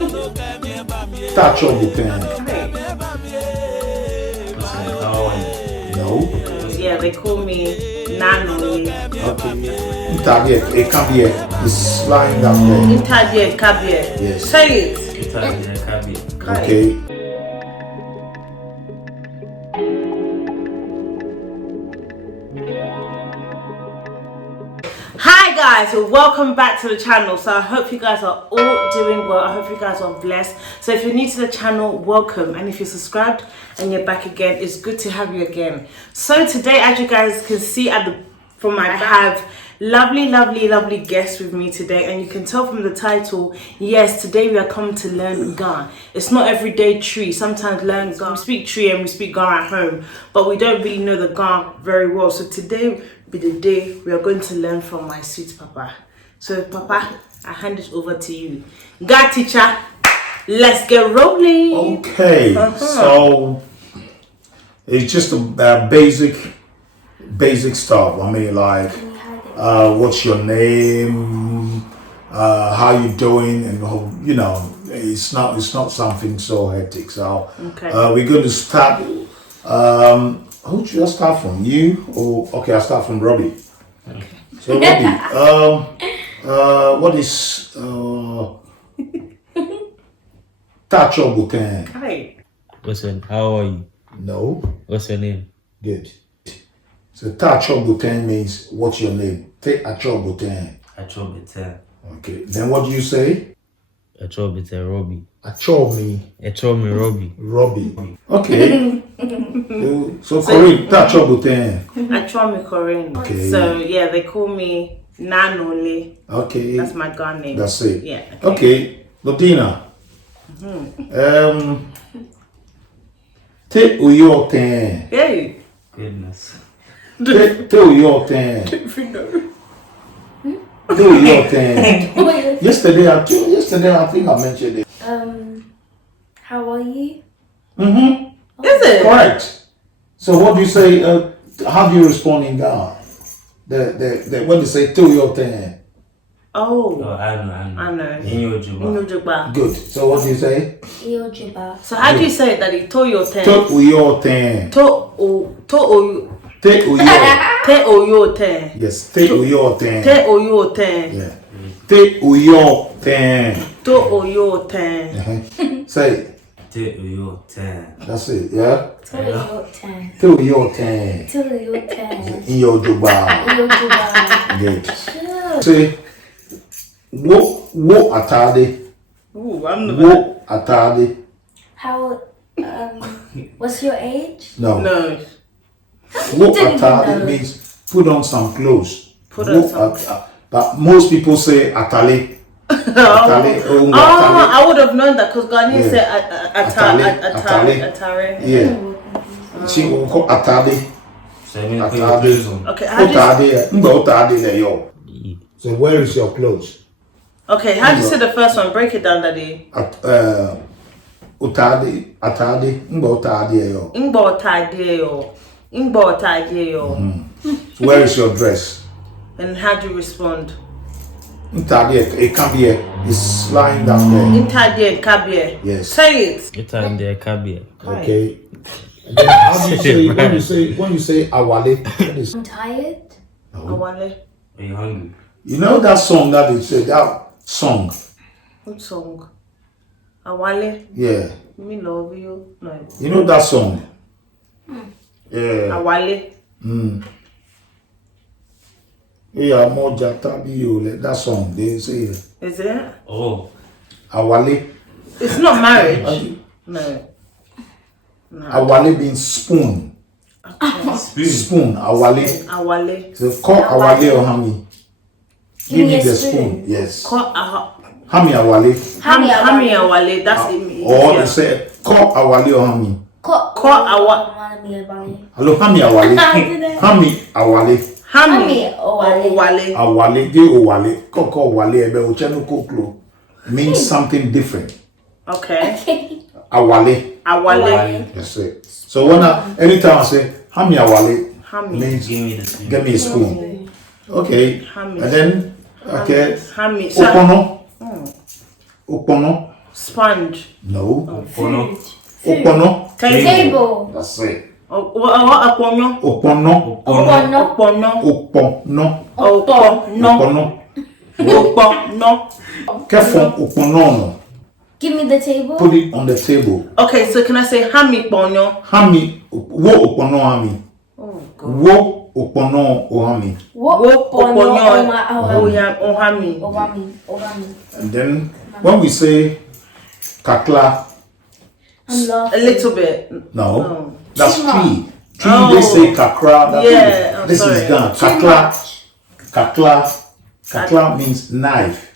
Touch of the pen. No. Yeah, they call me Nano. Okay. It can be it's lying down there. Intabie Kabie. Yes. Say it. Okay. Hi guys, welcome back to the channel. So I hope you guys are all doing well. I hope you guys are blessed. So if you're new to the channel, welcome, and if you're subscribed and you're back again, it's good to have you again. So today, as you guys can see from my back, I have lovely guests with me today, and you can tell from the title, yes, today we are coming to learn Ga. It's not everyday tree. Sometimes learn Ga. We speak tree and we speak Ga at home, but we don't really know the Ga very well. So today be the day we are going to learn from my sweet papa. So papa, I hand it over to you. Ga teacher, let's get rolling. Okay. So it's just a basic stuff. I mean, like what's your name, how you doing, and you know, it's not something so hectic. So we're going to start. Who should I start from? You or okay? I'll start from Robbie. Okay. So Robbie, what is touch of bouquin? Hi. Listen, how are you? No. What's your name? Good. So touch of bouquin means what's your name? Take a job bouquin. Okay. Then what do you say? A job is a Robbie. A job me. A job me Robbie. Robbie. Okay. So Corinne, touch of bouquin. I try me Corinne. Okay. So yeah, they call me Nanole. Okay. That's my god name. That's it. Yeah. Okay. Lotina. Te uyo ten. Hey. Goodness. Te uyo ten. Te uyo ten. Yesterday I think I mentioned it. How are you? Is it? Correct. So what do you say? How do you respond in Ghana? The when you say te uyo ten. Oh, I know. Inyojuba. Good. So what do you say? Iojiba. So how do you say it, Daddy? To your ten. Te uyo ten. To oyo. Te uyo. Te oyo ten. Yes. Te uyo ten. Te oyo ten. Yeah. Te uyo ten. To oyo ten. Say. Te uyo ten. That's it. Yeah. Toyoten. Te uyo ten. Toyoten. Inyojuba. Iojiba. Good. Sure. Say. Wo atade. Ooh, I'm the Wo atade. How, what's your age? No. No. Wo atade means put on some clothes. Put on some but most people say atale. Atale. Oh, I would have known that because Ghanaian say Atale. atare. Yeah. She will call atade. Okay. Atade there, yo. So where is your clothes? Okay, how do you say the first one? Break it down, Daddy. Atade. Yo. Ingbo tadeo. Where is your dress? And how do you respond? It can be it's lying down there. Intadie kabie. Yes. Say it. It's time there, Kabia. Okay. And then how do you say when you say awale? What is I'm tired. Awale. Are you hungry? You know that song that they said, that song? What song? Awale. Yeah. Me love you. No. You know that song? Yeah. Awale. Yeah, Moja Tabi, that song, they say it. Is it? Oh. Awale. It's not marriage. No. Awale means spoon. Spoon. Awale. Awale. So call awale or hami. Give me the spoon. Yes. Hami awale. Hami awale. That's it. Or they say call awale or hami. Call Hello, hami awale. Hami awale. Hami awale. Awale. They awale. Call awale. Ebe uchenu koklo means something different. Okay. Awale. Awale. That's it. So anytime I say hami awale, Hami. means Give me the spoon. give me a spoon. Okay. Hami. And then okay. Hami. Opono. Opono. Sponge. No. Opono. Food. Opono. Table. That's it. What? Aponyo. Opono. Opono. Opono. Opono. Opono. Opono. Opono. Kefon opono. Give me the table. Put it on the table. Okay, so can I say hami ponyo? Hami. Wo opono hami. Oh God. Wo opono ohami. What? Wo oponyo. Ohami. Ohami. Ohami. And then when we say kakla, I'm A laughing. little bit. no, Oh. that's Too much. tree. Tree Oh. they say kakra. That's Yeah, it. I'm This is sorry. done. Too Kakla. much. Kakla means knife.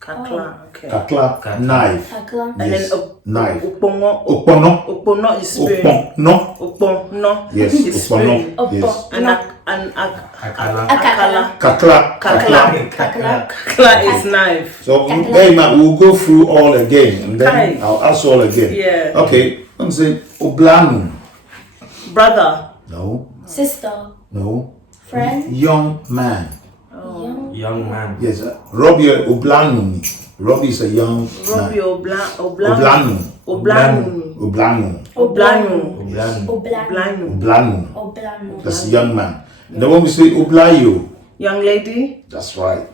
Kakla. Okay. Kakla, Kakla. knife. Kakla. And Yes, then knife. Opono. Opono. Opono is spoon. Opono. Opono Yes, is spoon. opono. Yes. And Akala. akala. Kakla. Kakla. Kakla. Kakla is knife. So Kakla. very much we'll go through all again and then Okay. I'll ask all again. Yeah. Okay. I'm saying oblanu. Brother. No. Sister. No. Friend. Young man. Young. Young man. Yes. Robbie oblanu. Robbie is a young Robbie man. Oblanu. Oblanu. Oblanu. Oblanu. Oblanu. Oblanu. Oblanu. Oblanu. Oblanu. That's a young man. And then when we say oblayo, Young lady. that's right.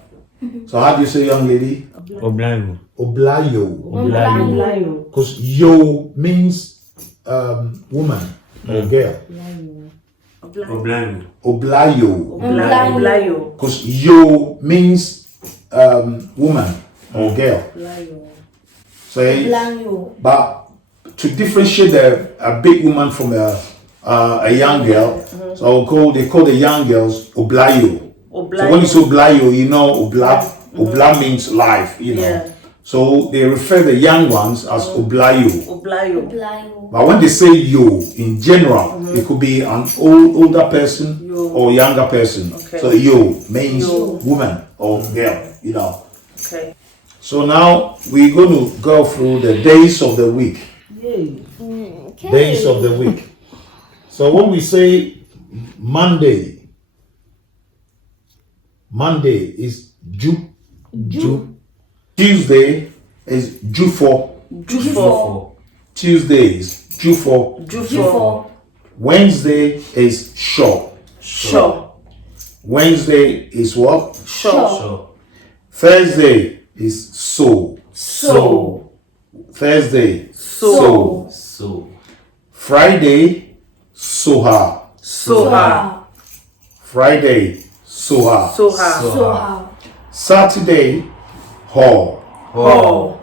So how do you say young lady? Oblanu. Oblayo. Oblanu. Because yo means woman or girl. Oblanu. Oblayo. Oblayo. Because yo means woman or girl. Say, Oblanu. but to differentiate a big woman from a young girl, so they call the young girls oblayo. So when you say oblayo, you know obla means life, you know. Yeah. So they refer the young ones as oblayo. Oblayo. Oblanu. But when they say yo in general, it could be an older person or younger person. Okay. So yo means Yo. woman or girl, you know. Okay. So now we're going to go through the days of the week. Okay. Days of the week. So when we say Monday is Ju. Tuesday is Jufo. Jufo. Tuesday is Jufo. Jufo. Wednesday is Shaw. Sure. Wednesday is what? Sure. So. Thursday is So. So. Thursday So. So. Friday Soha. Soha. Friday Soha. Soha. Soha. Saturday Hall. Ho.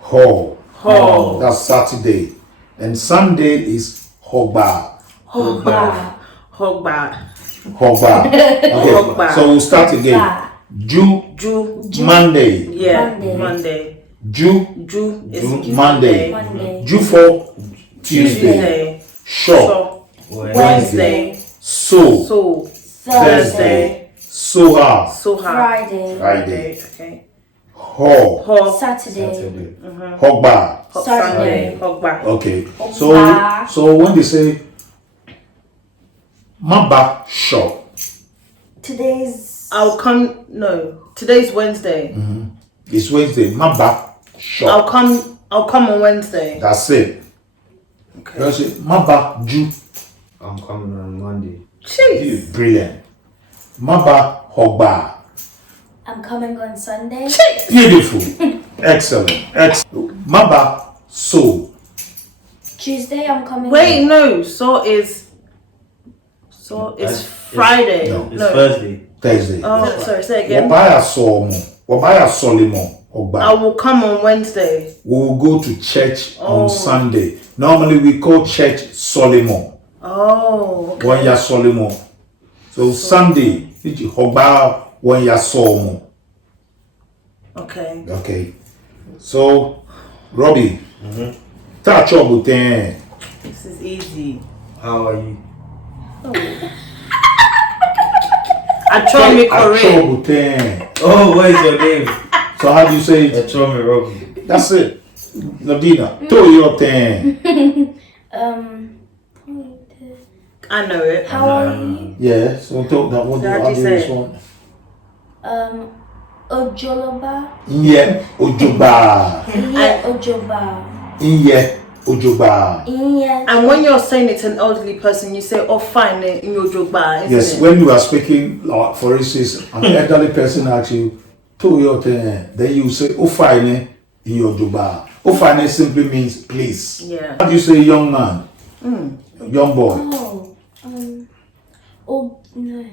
Hall. Ho. That's Saturday. And Sunday is Hogba. Hogba. Hogba. Hogba. Okay. Hogba. So we'll start again. Hogba. Ju. Monday. Yeah. Monday. Monday. Ju Ju is Monday. Monday. Jufo Tuesday. Tuesday. Shaw Wednesday. So So. Thursday. Soha. Soha. Friday. Friday. Okay. Ho. Ho. Saturday. Hogba. Sunday. Hogba. Okay. Hogba. So when they say Maba Shaw, Today's. I'll come. No. Today's Wednesday. it's Wednesday. Maba Shaw. I'll come on Wednesday. That's it. Okay. That's it. Maba Ju. I'm coming on Monday. Jeez. Brilliant. Maba Hogba. I'm coming on Sunday. Beautiful. Excellent. Excellent. Maba So. Tuesday, I'm coming. Wait, no. So is It's- Friday. no, It's Thursday. Thursday. Oh, sorry. Say again. Wabaya Somo. Wabaya Solimo. I Hogba. will come on Wednesday. We will go to church Oh. on Sunday. Normally we call church Solimo. Oh. Okay. When ya Solimo. So Sunday, Hogba when ya Somo. Okay. Okay. So, Robbie, touch up with them. This is easy. How are you? Achomi Korea. with them. Oh, what is your name? So how do you say it? Achomi Robbie. That's it. Nadina, to your thing. I know it. How are you? Yeah, so talk that one. So how do How you do say this it? one? Ojoloba. Inye ojoba. Inye Ojoba. Inye ojoba. Inye. And when you're saying it to an elderly person, you say, oh, fine, in your jogba, isn't Yes, it? when you are speaking, like, for instance, an elderly person asks you, to your turn, then you say, oh, fine, in your joba. Oh, fine simply means please. Yeah. How do you say young man? Young boy? Oh, no.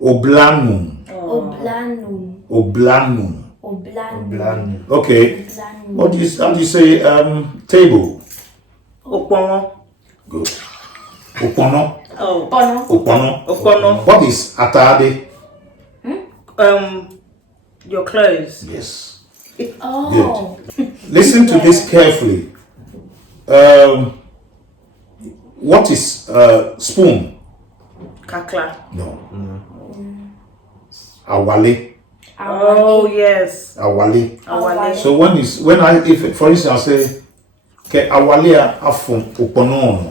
Oblanum. Oblanum. Oblanum. Oblanum. Okay. Oblanum. How do you say table? Okpono. Good. Opono. Oh. Opono. Okpono. What is atade? Your clothes. Yes. Oh. Listen to this carefully. What is spoon? Kakla. No. Awale. Oh, yes. Awale. Awale. So if for instance I say, okay, awale afun opono.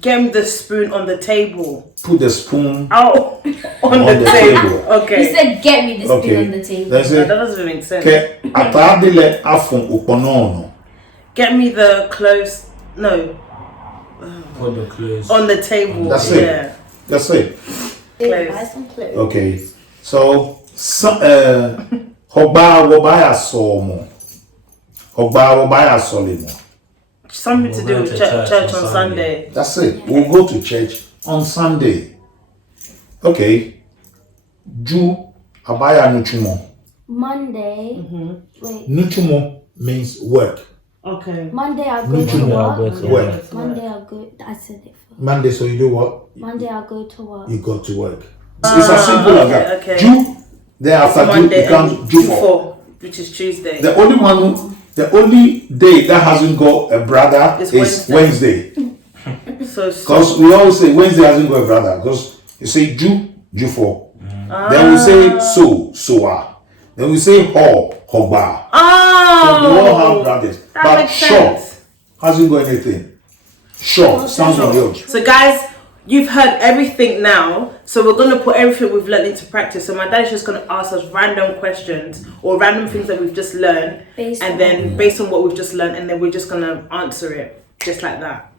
Get me the spoon on the table. Put the spoon Oh, on on the the table. table. Okay. He said, get me the spoon Okay. on the table. Then That say, doesn't make sense. okay, atade le afun opono. Get me the clothes. No, Put the clothes. on the table. That's it. Yeah. That's it. Clothes. Buy some clothes. Okay. So Hoba wobaya somo. Hoba wobaya solimo. Something to do We'll with go to church on Sunday. That's it. We'll go to church on Sunday. Okay. Ju abaya nuchumo. Monday. Wait. Nuchumo means work. Okay. Monday I'll go to work. Work. Monday I'll go. I said it first. Monday, so you do what? Monday I'll go to work. You go to work. It's as simple as that. okay. Ju, then after Ju Monday becomes and Ju for. which is Tuesday. The only day that hasn't got a brother It's is Wednesday. So Because we always say Wednesday hasn't got a brother. Because you say Ju for. Then we say soa. Then we say hoba. So they all have brothers. That But makes sure sense. hasn't got anything. Sure stands on the edge. So guys, you've heard everything now. So we're gonna put everything we've learned into practice. So my dad is just gonna ask us random questions or random things that we've just learned, Based and on- then based on what we've just learned, and then we're just gonna answer it just like that.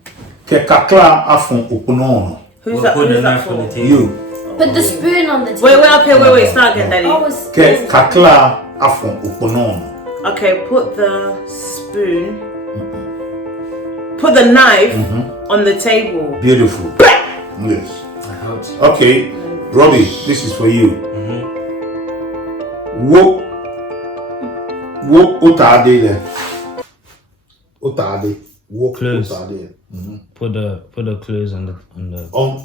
Ke kakla afun upunono. Who's We'll that? put the Who's that knife on the for? table. You. Put the spoon on the table. Wait. Start again, Daddy. Oh, it's Ke kakla afun upunono. Okay, put the spoon. Put the knife on the table. Beautiful. Yes. I hope so. Okay, Robbie, this is for you. Wo utade there. Utade. Wo Close. utade. Put the clothes on the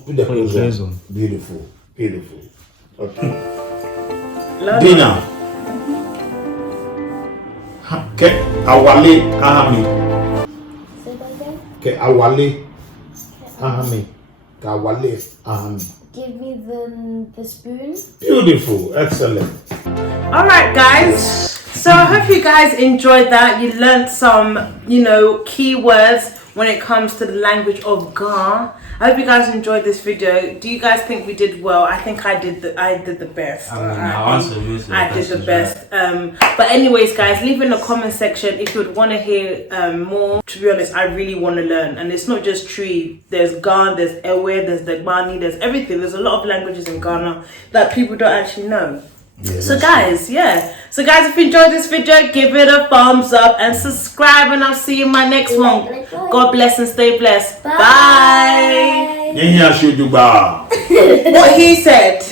Put the clothes clothes on. on. Beautiful. Okay. Lord. Dina. Ke awale ahami. Say that again. Ke awale ahami. Ke awale ahami. Give me the spoon. Beautiful. Excellent. All right, guys. So I hope you guys enjoyed that. You learned some, keywords when it comes to the language of Ghana. I hope you guys enjoyed this video. Do you guys think we did well? I think I did the best. I answered most of the I did the questions, best. But anyways, guys, leave in the comment section if you would want to hear more. To be honest, I really want to learn, and it's not just Tree. There's Ghana, there's Ewe, there's Dagbani, there's everything. There's a lot of languages in Ghana that people don't actually know. So guys, if you enjoyed this video, give it a thumbs up and subscribe, and I'll see you in my next one. God bless and stay blessed. Bye. Nyenya should do ba. What he said.